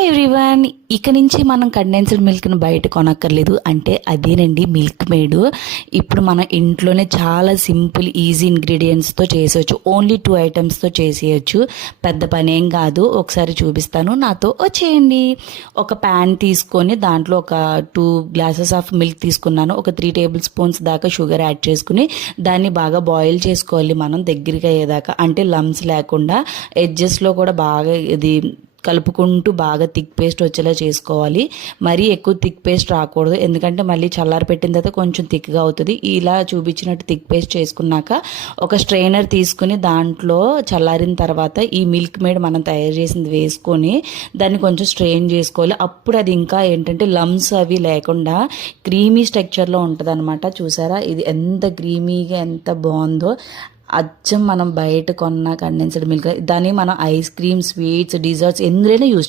Hi everyone, ఇక నుంచి మనం కండెన్స్డ్ మిల్క్ని బయట కొనక్కర్లేదు. అంటే అదేనండి మిల్క్ మేడ్. ఇప్పుడు మనం ఇంట్లోనే చాలా సింపుల్ ఈజీ ఇంగ్రీడియంట్స్తో చేసేయచ్చు. ఓన్లీ 2 ఐటమ్స్తో చేసేయచ్చు. పెద్ద పని ఏం కాదు. ఒకసారి చూపిస్తాను, నాతో వచ్చేయండి. ఒక ప్యాన్ తీసుకొని దాంట్లో ఒక 2 గ్లాసెస్ ఆఫ్ మిల్క్ తీసుకున్నాను. ఒక 3 టేబుల్ స్పూన్స్ దాకా షుగర్ యాడ్ చేసుకుని దాన్ని బాగా బాయిల్ చేసుకోవాలి మనం దగ్గరికి అయ్యేదాకా. అంటే లమ్స్ లేకుండా ఎడ్జెస్లో కూడా బాగా ఇది కలుపుకుంటూ బాగా థిక్ పేస్ట్ వచ్చేలా చేసుకోవాలి. మరీ ఎక్కువ థిక్ పేస్ట్ రాకూడదు, ఎందుకంటే మళ్ళీ చల్లారి పెట్టిన తర్వాత కొంచెం థిక్గా అవుతుంది. ఇలా చూపించినట్టు థిక్ పేస్ట్ చేసుకున్నాక ఒక స్ట్రైనర్ తీసుకుని దాంట్లో చల్లారిన తర్వాత ఈ మిల్క్ మేడ్ మనం తయారు చేసింది వేసుకొని దాన్ని కొంచెం స్ట్రెయిన్ చేసుకోవాలి. అప్పుడు అది ఇంకా ఏంటంటే లమ్స్ అవి లేకుండా క్రీమీ స్ట్రక్చర్లో ఉంటుంది అనమాట. చూసారా ఇది ఎంత క్రీమీగా ఎంత బాగుందో. అచ్చం మనం బయట కొన్న కండెన్స్డ్ మిల్క్. దాన్ని మనం ఐస్ క్రీమ్, స్వీట్స్, డిజర్ట్స్ ఎందులోనే యూజ్